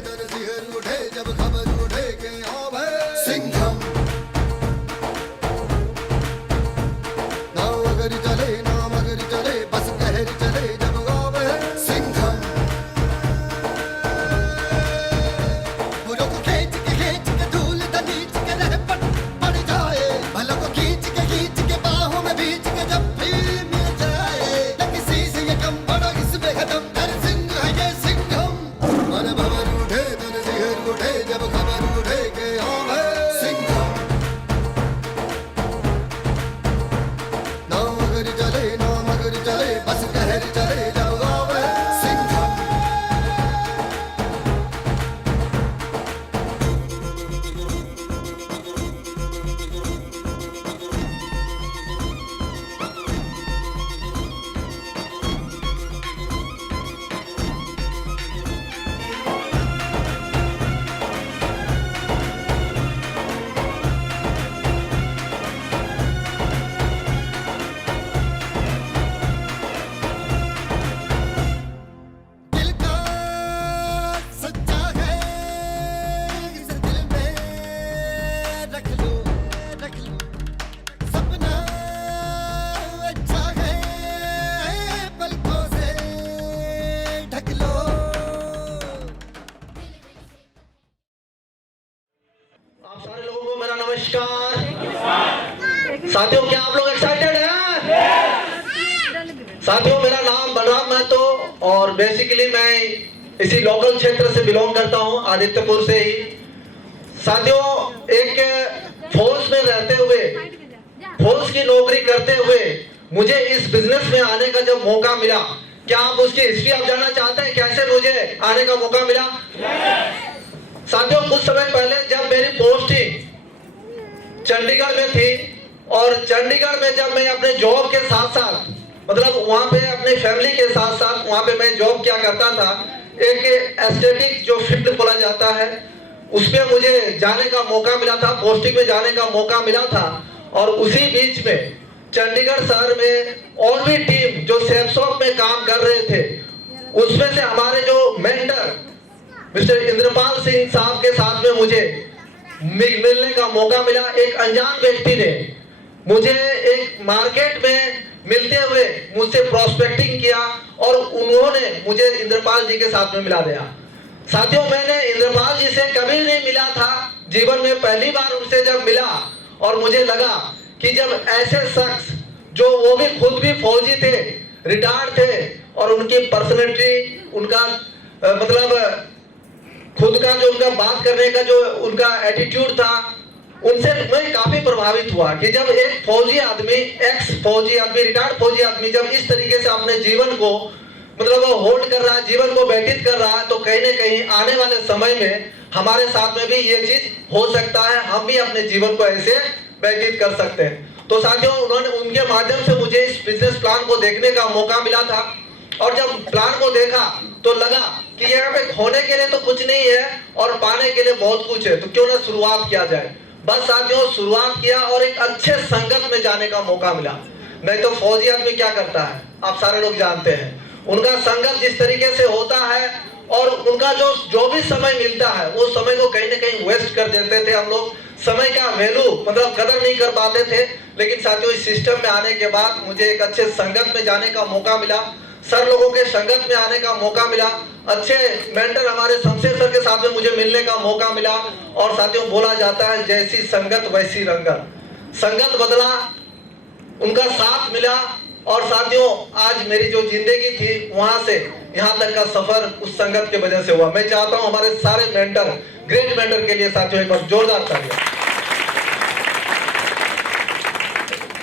धन सिहर उठे जब खबर उठे के हाँ भाई सिंघम नाव अगर चले नाम अगर चले बस कहर चले जब आवे सिंघम बुरों को खींच के धूल दनीच के रह पड़ जाए भलों को खींच के बाहों में बीच के जब भी मिल जाए न किसी से ये कम बड़ा इसमें खत्म नर सिंह है ये सिंघम मन भवर उठे धन सिहर उठे जब खबर उठे के हाँ भाई सिंघम नाम अगर चले बस कहर चले जब आवे सिंघम दिल का सच्चा है इसे दिल में रख लो सपना अच्छा है पलकों से ढक लो आप सारे लोगों को मेरा नमस्कार। साथियों, क्या आप लोग एक्साइटेड हैं? साथियों, मेरा नाम बलराम महतो और बेसिकली मैं इसी लोकल क्षेत्र से बिलोंग करता हूं, आदित्यपुर से ही। साथियों, एक फौज में रहते हुए, फौज की नौकरी करते हुए मुझे इस बिजनेस में आने का जब मौका मिला, क्या आप उसकी हिस्ट्री आप जानना चाहते हैं? कैसे मुझे आने का मौका मिला? साथियों, कुछ समय पहले जब मेरी पोस्टिंग चंडीगढ़ में थी और चंडीगढ़ में जब मैं अपने जॉब के साथ साथ मतलब वहां पे अपने फैमिली के साथ साथ वहां पे मैं जॉब क्या करता था, एक एस्थेटिक जो फील्ड बोला जाता है उसमें मुझे जाने का मौका मिला था, पोस्टिंग में जाने का मौका मिला था। और उसी बीच में चंडीगढ़ शहर में और भी टीम जो सेफ शॉप में काम कर रहे थे, उसमें से हमारे जो मेंटर मिस्टर इंद्रपाल सिंह साहब के साथ में मुझे मिलने का मौका मिला। एक अनजान व्यक्ति ने मुझे एक मार्केट में मिलते हुए मुझसे प्रोस्पेक्टिंग किया और उन्होंने मुझे इंद्रपाल जी के साथ में मिला दिया। साथियों, मैंने इंद्रपाल जी से कभी नहीं मिला था, जीवन में पहली बार उनसे जब मिला और मुझे लगा कि जब ऐसे शख्स जो वो भी खुद भी फौजी थे, रिटायर्ड थे और उनकी पर्सनैलिटी, उनका मतलब खुद का जो उनका बात करने का जो उनका एटीट्यूड था, उनसे मैं काफी प्रभावित हुआ कि जब एक फौजी आदमी, एक्स फौजी आदमी, रिटायर्ड फौजी आदमी जब इस तरीके से अपने जीवन को मतलब होल्ड कर रहा है, जीवन को व्यतीत कर रहा है, तो कहीं न कहीं आने वाले समय में हमारे साथ में भी ये चीज हो सकता है, हम भी अपने जीवन को ऐसे व्यतीत कर सकते हैं। तो साथियों, उन्होंने उनके माध्यम से मुझे इस बिजनेस प्लान को देखने का मौका मिला था और जब प्लान को देखा तो लगा कि यहाँ पे खोने के लिए तो कुछ नहीं है और पाने के लिए बहुत कुछ है, तो क्यों ना शुरुआत किया जाए। बस साथियों, शुरुआत किया और एक अच्छे संगत में जाने का मौका मिला। नहीं तो फौजी आदमी क्या करता है, आप सारे लोग जानते हैं, उनका संगत जिस तरीके से होता है और उनका जो भी समय मिलता है वो समय को कहीं ना कहीं वेस्ट कर देते थे। हम लोग समय का वैल्यू मतलब कदर नहीं कर पाते थे। लेकिन साथियों, इस सिस्टम में आने के बाद मुझे एक अच्छे संगत में जाने का मौका मिला, सर लोगों के संगत में आने का मौका मिला, अच्छे मेंटर हमारे शमशेर सर के साथ में मुझे मिलने का मौका मिला। और साथियों, बोला जाता है जैसी संगत वैसी रंगत, संगत बदला, उनका साथ मिला और साथियों, आज मेरी जो जिंदगी थी वहां से यहाँ तक का सफर उस संगत के वजह से हुआ। मैं चाहता हूँ हमारे सारे मेंटर, ग्रेट मेंटर के लिए साथियों एक बार जोरदार तालियां।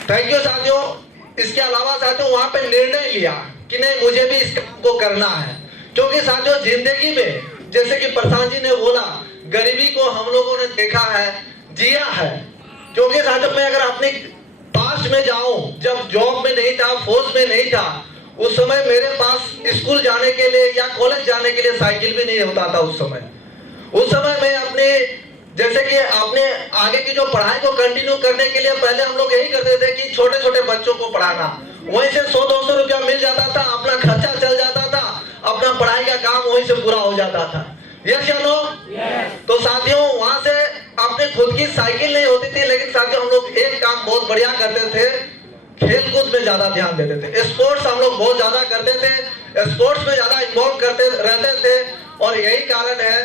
थैंक यू साथियों। इसके अलावा साथियों, वहां पे निर्णय लिया कि नहीं, मुझे भी इस काम को करना है, क्योंकि साथियों जिंदगी में जैसे कि प्रशांत जी ने बोला, गरीबी को हम लोगों ने देखा है, जिया है। क्योंकि साथियों, मैं अगर अपने पास्ट में जाऊं, जब जॉब में नहीं था, फौज में नहीं था, उस समय मेरे पास स्कूल जाने के लिए या कॉलेज जाने के लिए साइकिल भी नहीं होता था। उस समय मैं अपने जैसे कि आपने आगे की जो पढ़ाई को कंटिन्यू करने के लिए पहले हम लोग यही करते थे कि छोटे छोटे बच्चों को पढ़ाना, वहीं से 100-200 रुपया मिल जाता था, अपना खर्चा चल जाता था, अपना पढ़ाई का काम वहीं से पूरा हो जाता था। यस या नो? तो साथियों वहां से अपने खुद की साइकिल नहीं होती थी, लेकिन साथियों हम लोग एक काम बहुत बढ़िया करते थे, खेल कूद में ज्यादा ध्यान देते थे। स्पोर्ट्स हम लोग बहुत ज्यादा करते थे, स्पोर्ट्स में ज्यादा इन्वॉल्व करते रहते थे। और यही कारण है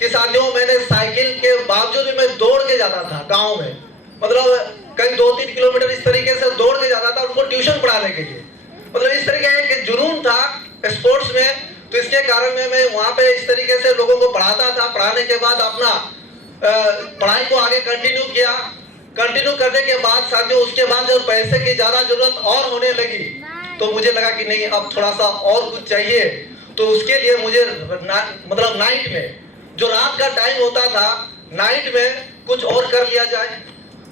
कि साथियों मैंने साइकिल के बावजूद भी मैं दौड़ के जाता था गाँव में, मतलब कई 2-3 किलोमीटर इस तरीके से दौड़ के जाता था उनको ट्यूशन पढ़ाने के लिए। मतलब इस तरीके के जुनून था स्पोर्ट्स में। तो इसके कारण में मैं वहां पे इस तरीके से लोगों को पढ़ाता था। पढ़ाने के बाद अपना पढ़ाई को आगे कंटिन्यू किया। कंटिन्यू करने के बाद साथियों उसके बाद जब पैसे की ज्यादा जरूरत और होने लगी तो मुझे लगा कि नहीं अब थोड़ा सा और कुछ चाहिए। तो उसके लिए मुझे मतलब नाइट में, जो रात का टाइम होता था, नाइट में कुछ और कर लिया जाए।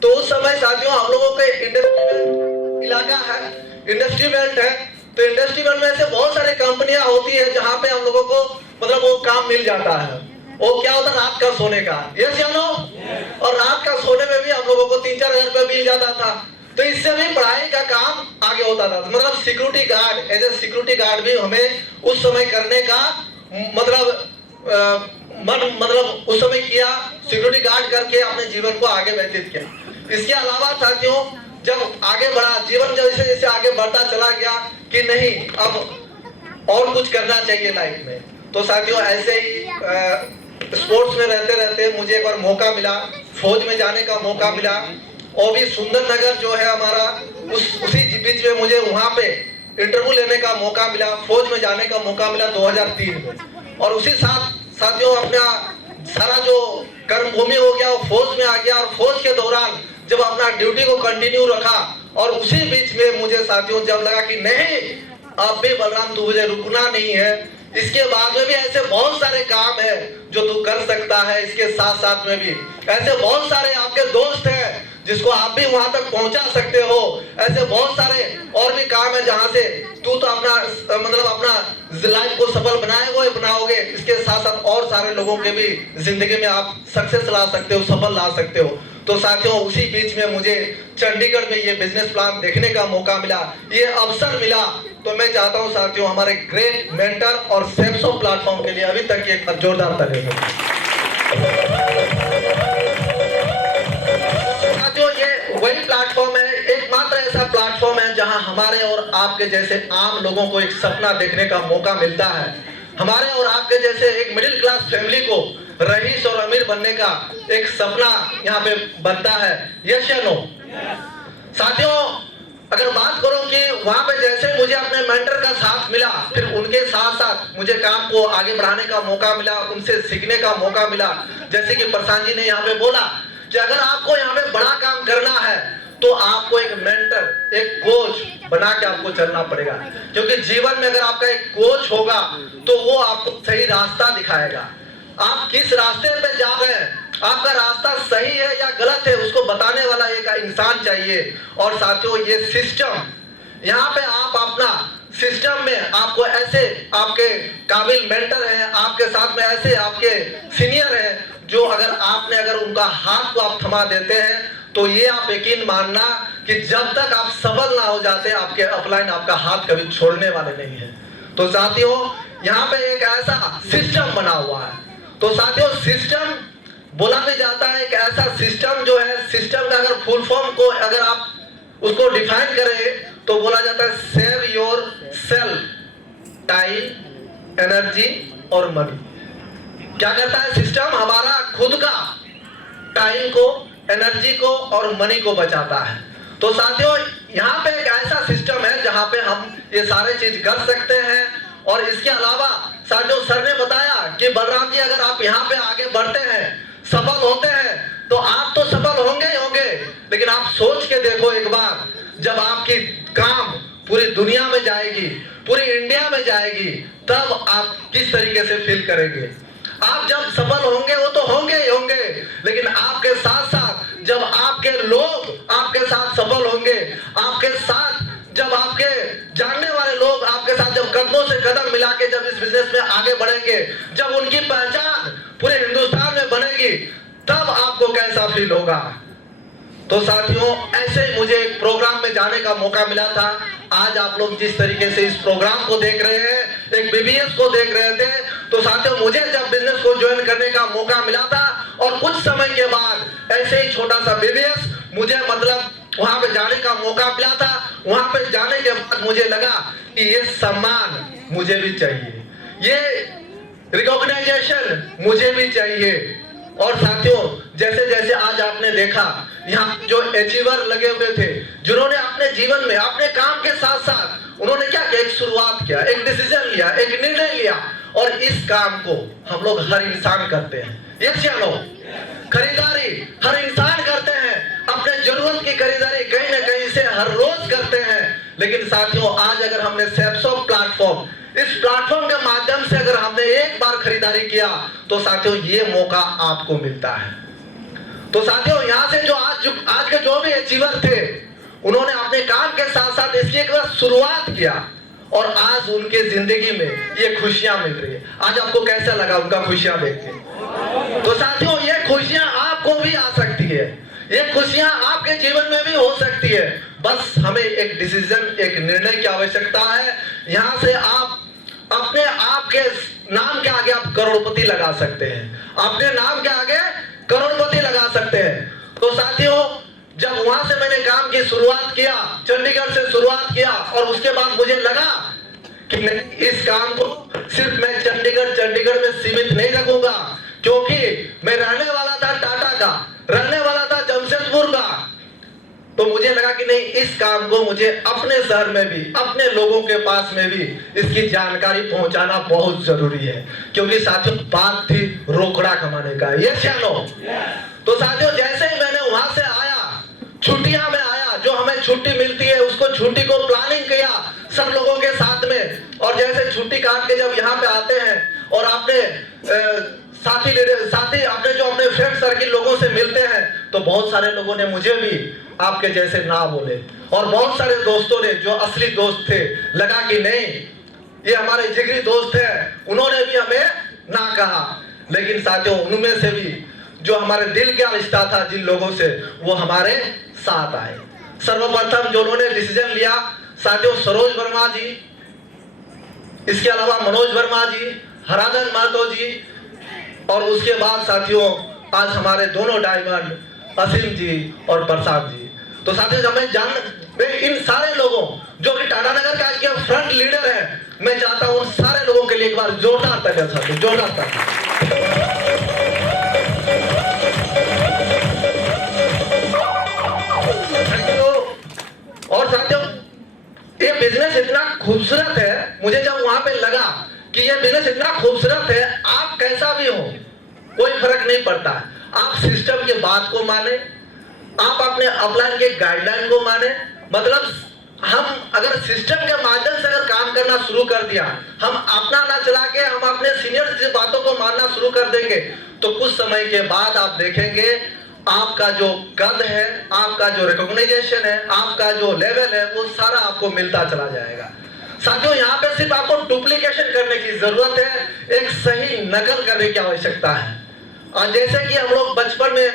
तो उस समय साथियों हम लोगों के इंडस्ट्रियल इलाका है, इंडस्ट्री बेल्ट है। तो इंडस्ट्री बेल्ट में ऐसे बहुत सारे कंपनियां होती है जहां पे हम लोगों को मतलब वो काम मिल जाता है। वो क्या होता है, रात का सोने का। यस या नो? और रात का सोने में भी हम लोगों को 3-4 हजार रुपये मिल जाता था। तो इससे भी पढ़ाई का काम आगे होता था। मतलब security guard, as a security guard भी हमें उस समय करने का मतलब उस समय किया। सिक्योरिटी गार्ड करके अपने जीवन को आगे व्यतीत किया। इसके अलावा साथियों जब आगे बढ़ा जीवन, जैसे जैसे आगे बढ़ता चला गया कि नहीं अब और कुछ करना चाहिए लाइफ में, तो साथियों ऐसे ही स्पोर्ट्स में रहते रहते मुझे एक बार मौका मिला, फौज में जाने का मौका मिला। और भी सुंदरनगर जो है हमारा, उसी बीच में मुझे वहां पे इंटरव्यू लेने का मौका मिला, फौज में जाने का मौका मिला 2003 में। और उसी साथ साथियों अपना सारा जो कर्म भूमि हो गया वो फौज में आ गया। और फौज के दौरान जब अपना ड्यूटी को कंटिन्यू रखा और उसी बीच में मुझे साथियों जब लगा कि नहीं अब भी बलराम तू मुझे रुकना नहीं है, इसके बाद में भी ऐसे बहुत सारे काम है जो तू कर सकता है। इसके साथ साथ में भी ऐसे बहुत सारे आपके दोस्त हैं जिसको आप भी वहां तक पहुंचा सकते हो। ऐसे बहुत सारे और भी काम है जहां से तू तो अपना मतलब अपना लाइफ को सफल बनाओगे। इसके साथ साथ और सारे लोगों के भी जिंदगी में आप सक्सेस ला सकते हो, सफल ला सकते हो। तो साथियों उसी बीच में मुझे चंडीगढ़ में ये बिजनेस प्लान देखने का मौका मिला, ये अवसर मिला। तो मैं चाहता हूं साथियों हमारे ग्रेट मेंटर और सेप्सो प्लेटफॉर्म के लिए अभी तक एक जोरदार तालियां। साथियों ये वही प्लेटफॉर्म है, एकमात्र ऐसा प्लेटफॉर्म है जहां हमारे और आपके जैसे आम लोगों को एक सपना देखने का मौका मिलता है। हमारे और आपके जैसे एक मिडिल क्लास फैमिली को रईस और अमीर बनने का एक सपना यहाँ पे बनता है। यस या नो? साथियों अगर बात करूं कि वहां पे जैसे मुझे अपने मेंटर का साथ मिला, फिर उनके साथ साथ मुझे काम को आगे बढ़ाने का मौका मिला, उनसे सीखने का मौका मिला। जैसे कि प्रशांत जी ने यहाँ पे बोला कि अगर आपको यहाँ पे बड़ा काम करना है तो आपको एक मेंटर, एक कोच बना के आपको चलना पड़ेगा। क्योंकि जीवन में अगर आपका एक कोच होगा तो वो आपको सही रास्ता दिखाएगा। आप किस रास्ते पे जा रहे हैं, आपका रास्ता सही है या गलत है, उसको बताने वाला एक इंसान चाहिए। और साथियों ये सिस्टम, यहाँ पे आप अपना सिस्टम में आपको ऐसे आपके काबिल मेंटर हैं, आपके साथ में ऐसे आपके सीनियर हैं जो अगर उनका हाथ को आप थमा देते हैं तो ये आप यकीन मानना कि जब तक आप सफल ना हो जाते आपके अपलाइन आपका हाथ कभी छोड़ने वाले नहीं है। तो साथियों यहाँ पे एक ऐसा सिस्टम बना हुआ है। तो साथियों सिस्टम बोला भी जाता है एक ऐसा सिस्टम जो है, सिस्टम का अगर फुल फॉर्म को अगर आप उसको डिफाइन करें तो बोला जाता है save your self time, energy और मनी। क्या करता है सिस्टम? हमारा खुद का टाइम को, एनर्जी को और मनी को बचाता है। तो साथियों यहाँ पे एक ऐसा सिस्टम है जहाँ पे हम ये सारे चीज कर सकते हैं। और इसके अलावा साथियों सर ने बताया कि बलराम जी अगर आप यहाँ पे आगे बढ़ते हैं, सफल होते हैं, तो आप तो सफल होंगे ही होंगे, लेकिन आप सोच के देखो एक बार जब आपकी काम पूरी दुनिया में जाएगी, पूरी इंडिया में जाएगी, तब आप किस तरीके से फील करेंगे। आप जब सफल होंगे वो तो होंगे ही होंगे, लेकिन आपके साथ साथ जब आपके लोग आपके साथ सफल होंगे, आपके साथ जब आपके जानने वाले लोग आपके साथ जब कदमों से कदम मिला के जब इस बिजनेस में आगे बढ़ेंगे, जब उनकी पहचान पूरे हिंदुस्तान में बनेगी, तब आपको कैसा फील होगा। तो साथियों ऐसे ही मुझे एक प्रोग्राम में जाने का मौका मिला था। आज आप लोग जिस तरीके से इस प्रोग्राम को देख रहे हैं, एक बीबीएस को देख रहे थे, तो साथियों मुझे जब बिजनेस को ज्वाइन करने का मौका मिला था और कुछ समय के बाद ऐसे ही छोटा सा बिजनेस मुझे मतलब वहां पे जाने का मौका मिला था। वहां पे जाने के बाद मुझे लगा कि ये सम्मान मुझे भी चाहिए, ये रिकॉग्नाइजेशन मुझे भी चाहिए। और साथियों जैसे जैसे आज आपने देखा यहाँ जो अचीवर लगे हुए थे, जिन्होंने अपने जीवन में अपने काम के साथ साथ उन्होंने क्या किया, एक शुरुआत किया, एक डिसीजन लिया, एक निर्णय लिया। और इस काम को हम लोग हर इंसान करते हैं। ये चलो खरीदारी हर इंसान करते हैं, अपने जरूरत की खरीदारी कहीं ना कहीं से हर रोज करते हैं। लेकिन साथियों आज अगर हमने सेप्सो प्लेटफॉर्म, इस प्लेटफॉर्म के माध्यम से अगर हमने एक बार खरीदारी किया तो साथियों ये मौका आपको मिलता है। तो साथियों यहाँ से जो आज के जो भी अचीवर थे उन्होंने अपने काम के साथ साथ इसकी एक बार शुरुआत किया और आज उनके जिंदगी में ये खुशियां मिल रही है। आज आपको कैसा लगा उनका खुशियां देख के? तो साथियों ये खुशियां आपको भी आ सकती है, ये खुशियां आपके जीवन में भी हो सकती है। बस हमें एक डिसीजन, एक निर्णय की आवश्यकता है। यहाँ से आप अपने आप के नाम के आगे आप करोड़पति लगा सकते हैं, अपने नाम के आगे करोड़पति लगा सकते हैं। तो साथियों जब वहां से मैंने काम की शुरुआत किया, चंडीगढ़ से शुरुआत किया और उसके बाद मुझे लगा कि इस काम को सिर्फ मैं चंडीगढ़ में सीमित नहीं रखूंगा, क्योंकि मैं रहने वाला था टाटा का, रहने वाला था जमशेदपुर का। तो मुझे लगा कि नहीं, इस काम को मुझे अपने शहर में भी, अपने लोगों के पास में भी इसकी जानकारी पहुंचाना बहुत जरूरी है। क्योंकि साथियों बात थी रोकड़ा कमाने का, ये चलो। तो साथियों जैसे ही मैंने वहां से आया, छुट्टियां में आया, जो हमें छुट्टी मिलती है उसको छुट्टी को प्लानिंग किया सब लोगों के साथ में। और जैसे छुट्टी काट के जब यहाँ पे आते हैं और आपने साथी अपने जो अपने फ्रेंड सर्किल लोगों से मिलते हैं तो बहुत सारे लोगों ने मुझे भी आपके जैसे ना बोले और बहुत सारे दोस्तों ने जो असली दोस्त थे लगा कि नहीं ये हमारे जिगरी दोस्त है, उन्होंने भी हमें ना कहा। लेकिन साथियों उनमें से भी जो हमारे दिल का रिश्ता था जिन लोगों से, वो हमारे साथ आए। सर्वप्रथम जो उन्होंने डिसीजन लिया साथियों सरोज वर्मा जी, इसके अलावा मनोज वर्मा जी, हरानंद महतो जी, और उसके बाद साथियों आज हमारे दोनों डायमंड असीम जी और प्रसाद जी। तो साथियों मैं इन सारे लोगों जो कि टाटा नगर का आज के फ्रंट लीडर है, मैं चाहता हूं उन सारे लोगों के लिए एक बार जोरदार तालियां साथियों, जोरदार तालियां। और साथियों ये बिजनेस इतना खूबसूरत है, मुझे जब वहां पे लगा कि ये बिजनेस इतना खूबसूरत है, आप कैसा भी हो कोई फर्क नहीं पड़ता। आप सिस्टम के बात को माने, आप अपने अपलाइन के गाइडलाइन को माने। मतलब हम अगर सिस्टम के माध्यम से अगर काम करना शुरू कर दिया, हम अपना ना चला के हम अपने सीनियर्स की बातों को मानना शुरू कर देंगे, तो कुछ समय के बाद आप देखेंगे आपका जो कद है, आपका जो रिकॉग्नाइजेशन है, आपका जो लेवल है, वो सारा आपको मिलता चला जाएगा। साथियों यहाँ पे सिर्फ आपको डुप्लीकेशन करने की जरूरत है, एक सही नकल करने की आवश्यकता है। और जैसे कि हम लोग बचपन में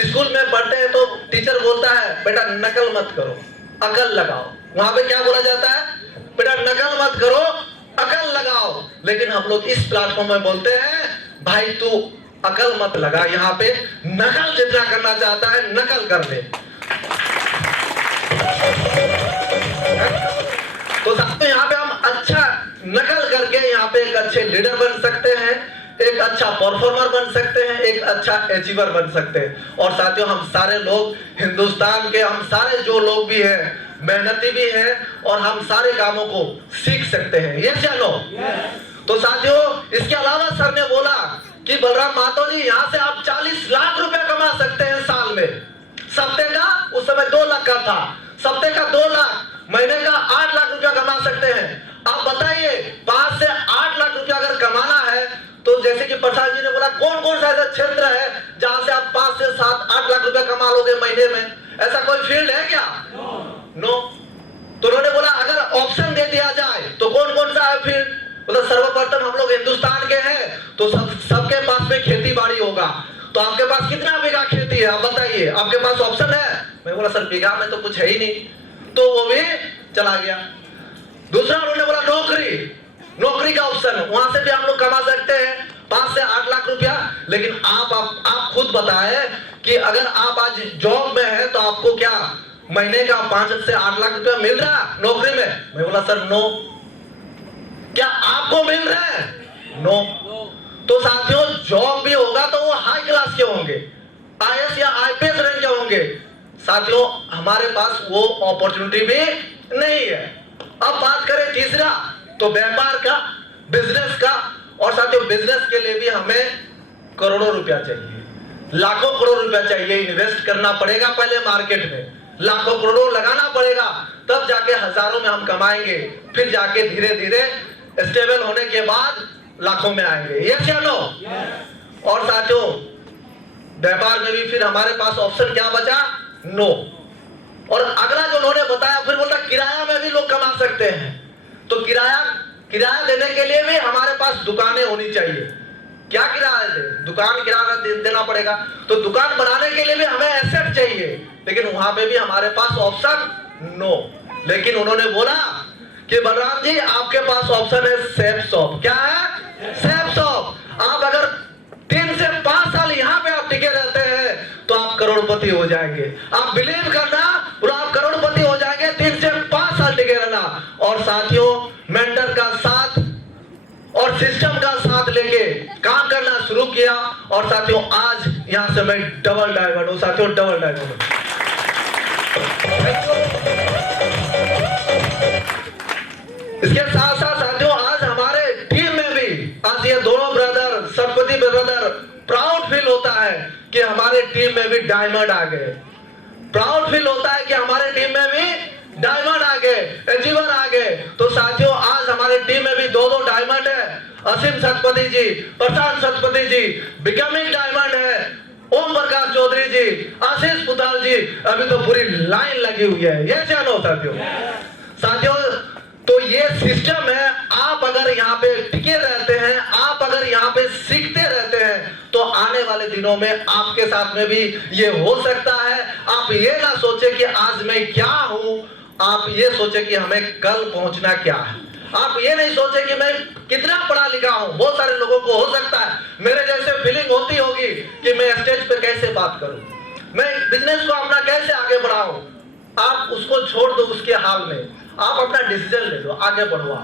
स्कूल में पढ़ते हैं तो टीचर बोलता है बेटा नकल मत करो, अकल लगाओ। वहां पे क्या बोला जाता है, बेटा नकल मत करो, अकल लगाओ। लेकिन हम लोग इस प्लेटफॉर्म में बोलते हैं भाई तू अकल मत लगा, यहाँ पे नकल जितना करना चाहता है नकल कर ले। तो साथियों यहाँ पे हम अच्छा नकल करके यहाँ पे एक अच्छे लीडर बन सकते हैं, एक अच्छा परफॉर्मर बन सकते हैं, एक अच्छा अचीवर बन सकते हैं। और साथियों हम सारे लोग हिंदुस्तान के, हम सारे जो लोग भी हैं मेहनती भी हैं और हम सारे कामों को सीख सकते हैं। ये चलो। तो साथियों इसके अलावा सर ने बोला कि बलराम महतो जी यहाँ से आप 40 लाख रुपए कमा सकते हैं साल में। सप्ते का उस समय 2 लाख का था, सप्ते का 2 लाख, महीने का 8 लाख रुपया कमा सकते हैं। आप बताइए 5 से 8 लाख रुपया अगर कमाना है तो जैसे कि प्रसाद जी ने बोला कौन कौन सा ऐसा क्षेत्र है जहां से आप 5 से 7-8 लाख रुपया कमा लोगे महीने में? ऐसा कोई फील्ड है क्या? नो। तो उन्होंने बोला अगर ऑप्शन दे दिया जाए तो कौन कौन सा है फील्ड? मतलब सर्वप्रथम हम लोग हिंदुस्तान के हैं तो सबके पास में खेती बाड़ी होगा। तो आपके पास कितना बीघा खेती है आप बताइए, आपके पास ऑप्शन है? मैं बोला सर बीघा में तो कुछ है ही नहीं, तो वो भी चला गया। दूसरा उन्होंने बोला नौकरी, नौकरी का ऑप्शन, वहां से भी हम लोग कमा सकते हैं 5 से 8 लाख रुपया। लेकिन आप खुद बताएं कि अगर आप आज जॉब में है तो आपको क्या महीने का 5 से 8 लाख रुपया मिल रहा नौकरी में? मैं बोला सर नो। क्या आपको मिल रहा है? नो। तो साथियों जॉब भी होगा तो वो हाई क्लास के होंगे, आईएएस या आईपीएस रैंक के होंगे। साथियों हमारे पास वो अपॉर्चुनिटी भी नहीं है। अब बात करें तीसरा, तो व्यापार का, बिजनेस का। और साथियों बिजनेस के लिए भी हमें करोड़ों रुपया चाहिए, लाखों करोड़ रुपया चाहिए। इन्वेस्ट करना पड़ेगा पहले मार्केट में, लाखों करोड़ों लगाना पड़ेगा, तब जाके हजारों में हम कमाएंगे, फिर जाके धीरे धीरे स्टेबल होने के बाद लाखों में आएंगे। यस या नो? और साथियों व्यापार में भी फिर हमारे पास ऑप्शन क्या बचा? नो। और अगला जो उन्होंने बताया फिर बोलता किराया में भी लोग कमा सकते हैं। तो किराया देने के लिए भी हमारे पास दुकानें होनी चाहिए। क्या किराया दे? दुकान किराया देना पड़ेगा। तो दुकान बनाने के लिए भी हमें एसेट चाहिए, लेकिन वहां पे भी हमारे पास ऑप्शन नो। लेकिन उन्होंने बोला कि बलराम जी आपके पास ऑप्शन है सेफ शॉप। क्या है? Safe shop. आप अगर 3 से 5 साल यहाँ पे आप टिके रहते हैं तो आप करोड़पति हो जाएंगे। आप बिलीव करना, आप करोड़पति हो जाएंगे 3 से 5 साल टिके रहना। और साथियों मेंटर का साथ और सिस्टम का साथ लेके काम करना शुरू किया। और साथियों आज यहां से मैं डबल डायमंड हूं। साथियों डबल डायमंड। इसके साथ साथ साथियों आज हमारे टीम में भी आज ये दोनों brother, Satpathy brother, proud feel होता है कि हमारे टीम में भी डायमंड आ गए। प्राउड फील होता है कि हमारे टीम में भी डायमंड आ गए, अचीवर आ गए। तो साथियों आज हमारी टीम में भी 2-2 डायमंड है। असीम सतपति जी, प्रशांत सतपति जी, बिकमिंग डायमंड है। ओम प्रकाश चौधरी जी, आशीष पुताल जी, अभी तो पूरी लाइन लगी हुई है। ये जानो साथियों। साथियों तो ये सिस्टम है। आप अगर यहाँ पे टिके रहते हैं, आप अगर यहाँ पे सीखते रहते हैं तो आने वाले दिनों में आपके साथ में भी ये हो सकता है। आप ये ना सोचे कि आज मैं क्या हूं, आप ये सोचे कि हमें कल पहुंचना क्या है। आप ये नहीं सोचे कि मैं कितना पढ़ा लिखा हूं। बहुत सारे लोगों को हो सकता है मेरे जैसे फीलिंग होती होगी कि मैं स्टेज पे कैसे बात करूं, मैं बिजनेस को अपना कैसे आगे बढ़ाऊं। आप उसको छोड़ दो उसके हाल में, आप अपना डिसीजन ले लो, आगे बढ़ो।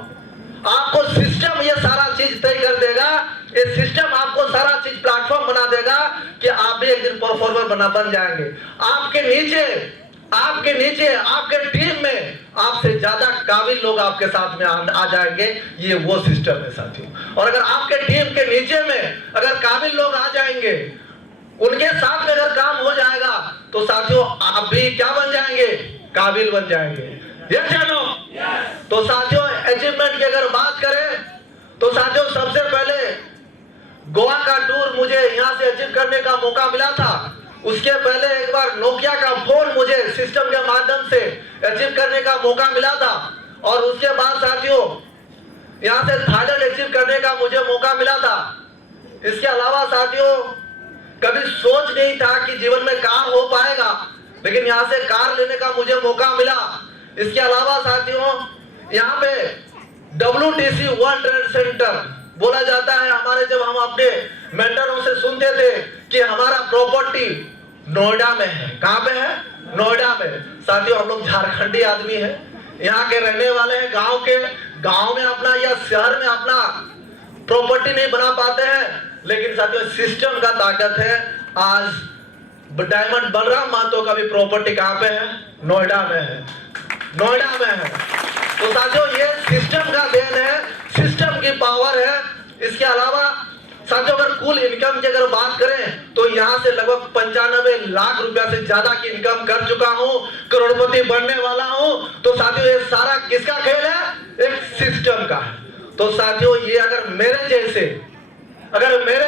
आपको सिस्टम ये सारा चीज तय कर देगा। ये सिस्टम आपको सारा चीज प्लेटफॉर्म बना देगा कि आप भी एक दिन परफॉर्मर बन जाएंगे। आपके नीचे आपके टीम में आपसे ज्यादा काबिल लोग आपके साथ में आ जाएंगे। ये वो सिस्टम है साथियों। और अगर आपके टीम के नीचे में अगर काबिल लोग आ जाएंगे, उनके साथ में अगर काम हो जाएगा तो साथियों आप भी क्या बन जाएंगे? काबिल बन जाएंगे। यस या नो? तो साथियों अचीवमेंट की अगर बात करें तो साथियों सबसे पहले गोवा का टूर मुझे यहां से अचीव करने का मौका मिला था। उसके पहले एक बार नोकिया का फोन मुझे सिस्टम के माध्यम से अचीव करने का मौका मिला था। और उसके बाद साथियों यहां से थाईलैंड अचीव करने का मुझे मौका मिला था। इसके अलावा साथियों कभी सोच नहीं था कि जीवन में कार हो पाएगा, लेकिन यहां से कार लेने का मुझे मौका मिला। इसके अलावा साथियों यहाँ पे WTC वर्ल्ड ट्रेड सेंटर बोला जाता है। हमारे जब हम अपने मेंटरों से सुनते थे कि हमारा प्रॉपर्टी नोएडा में है। कहाँ पे है? नोएडा में। साथियों हम लोग झारखंडी आदमी हैं, यहाँ के रहने वाले हैं। गांव में अपना या शहर में अपना प्रॉपर्टी नहीं बना पाते हैं, लेकिन साथियों सिस्टम का ताकत है। आज डायमंड बलराम महतो का भी प्रॉपर्टी कहाँ पे है? नोएडा में है। नोएडा में है। तो साथियों ये सिस्टम का देन है, सिस्टम की पावर है। इसके अलावा साथियों अगर कुल इनकम की अगर बात करें तो यहाँ से लगभग 95 लाख रुपया से ज्यादा की इनकम कर चुका हूँ, करोड़पति बनने वाला हूँ। तो साथियों ये सारा किसका खेल है? एक सिस्टम का है। तो साथियों ये अगर मेरे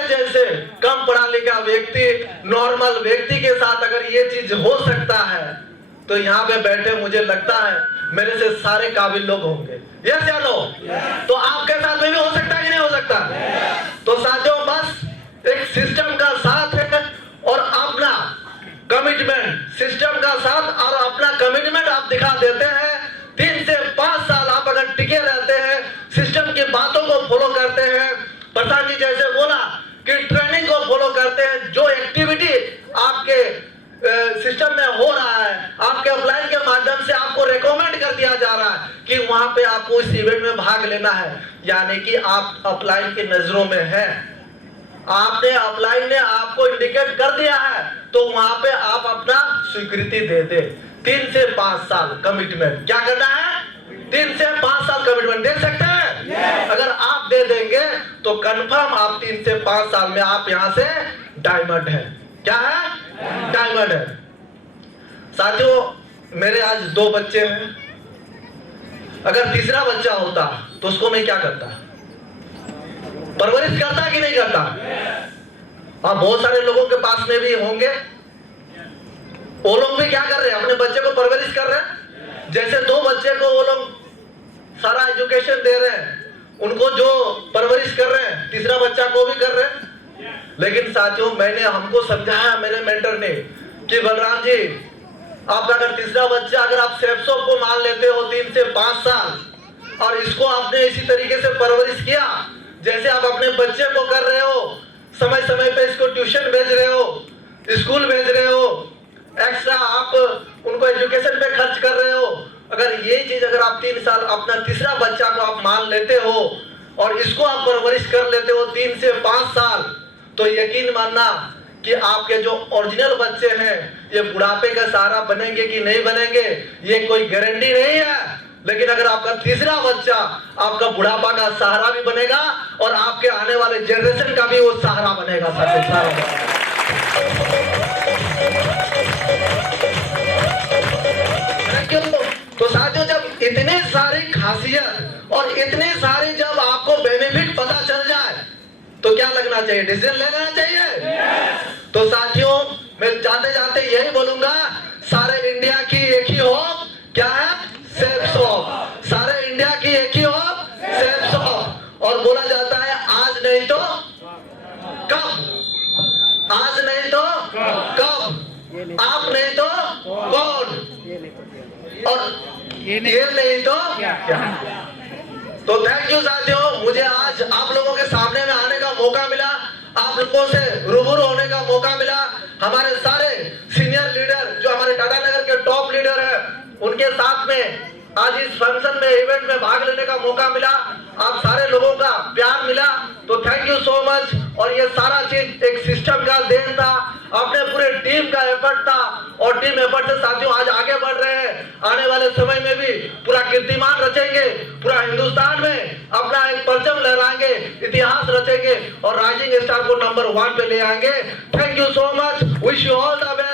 जैसे कम पढ़ा लिखा व्यक्ति, नॉर्मल व्यक्ति के साथ अगर ये चीज हो सकता है तो यहाँ पे बैठे मुझे लगता है मेरे से सारे काबिल लोग होंगे। यस या नो? तो आपके साथ में भी हो सकता है कि नहीं हो सकता? तो साथियों बस एक सिस्टम का साथ है और अपना कमिटमेंट, सिस्टम का साथ और अपना कमिटमेंट आप दिखा देते हैं। 3 से 5 साल आप अगर टिके रहते हैं, सिस्टम की बातों कि ट्रेनिंग को फॉलो करते हैं। जो एक्टिविटी आपके सिस्टम में हो रहा है, आपके अपलाइन के माध्यम से आपको रेकमेंड कर दिया जा रहा है कि वहां पे आपको इस इवेंट में भाग लेना है, यानी कि आप अपलाइन की नजरों में हैं। आपने अपलाइन ने आपको इंडिकेट कर दिया है, तो वहां पे आप अपना स्वीकृति दे दे। 3 से 5 साल कमिटमेंट, क्या करना है? 3 से 5 साल कमिटमेंट दे सकते हैं। अगर आप दे देंगे तो कंफर्म आप 3 से 5 साल में आप यहां से डायमंड है। क्या है? डायमंड है। साथियों, मेरे आज 2 बच्चे हैं। अगर तीसरा बच्चा होता तो उसको मैं क्या करता? परवरिश करता कि नहीं करता? आप बहुत सारे लोगों के पास में भी होंगे, वो लोग भी क्या कर रहे हैं? अपने बच्चे को परवरिश कर रहे हैं। जैसे 2 बच्चे को वो लोग सारा एजुकेशन दे रहे हैं, उनको जो परवरिश कर रहे हैं, तीसरा बच्चा को भी कर रहे हैं। लेकिन साथियों, मैंने हमको समझाया मेरे मेंटर ने कि बलराम जी, आप अगर तीसरा बच्चा अगर आप सेप्सो को मान लेते हो 3 से 5 साल और इसको आपने इसी तरीके से परवरिश किया जैसे आप अपने बच्चे को कर रहे हो, समय समय पे इसको ट्यूशन भेज रहे हो, स्कूल भेज रहे हो, एक्स्ट्रा आप उनको एजुकेशन पे खर्च कर रहे हो, अगर ये चीज अगर आप 3 साल अपना तीसरा बच्चा को आप मान लेते हो और इसको आप परवरिश कर लेते हो 3 से 5 साल, तो यकीन मानना कि आपके जो ओरिजिनल बच्चे हैं ये बुढ़ापे का सहारा बनेंगे कि नहीं बनेंगे, ये कोई गारंटी नहीं है। लेकिन अगर आपका तीसरा बच्चा आपका बुढ़ापा का सहारा भी बनेगा और आपके आने वाले जनरेशन का भी वो सहारा बनेगा। तो साथियों, जब इतनी सारी खासियत और इतनी सारी जब आपको बेनिफिट पता चल जाए तो क्या लगना चाहिए? डिसीजन ले लेना चाहिए। तो साथियों, मैं जाते जाते यही बोलूंगा, सारे इंडिया की एक ही होप क्या है? सेप्सो। सारे इंडिया की एक ही होप सेप्सो। और बोला जाता है आज नहीं तो कब, आज नहीं तो कब, आप नहीं तो कौन, और ये नहीं तो क्या। तो थैंक यू साथियों, मुझे आज आप लोगों के सामने में आने का मौका मिला, आप लोगों से रूबरू होने का मौका मिला। हमारे सारे सीनियर लीडर जो हमारे टाटा नगर के टॉप लीडर हैं, उनके साथ में आज इस फंक्शन में इवेंट में भाग लेने का मौका मिला। आप सारे लोगों का प्यार मिला, तो थैंक यू सो मच। और ये सारा चीज एक सिस्टम का देन था, अपने पूरे टीम का एफर्ट था और टीम एफर्ट से साथियों आज आगे बढ़ रहे हैं। आने वाले समय में भी पूरा कीर्तिमान रचेंगे, पूरा हिंदुस्तान में अपना एक परचम लहराएंगे, इतिहास रचेंगे और राइजिंग स्टार को नंबर 1 पे ले आएंगे। Thank you so much, wish you all the best.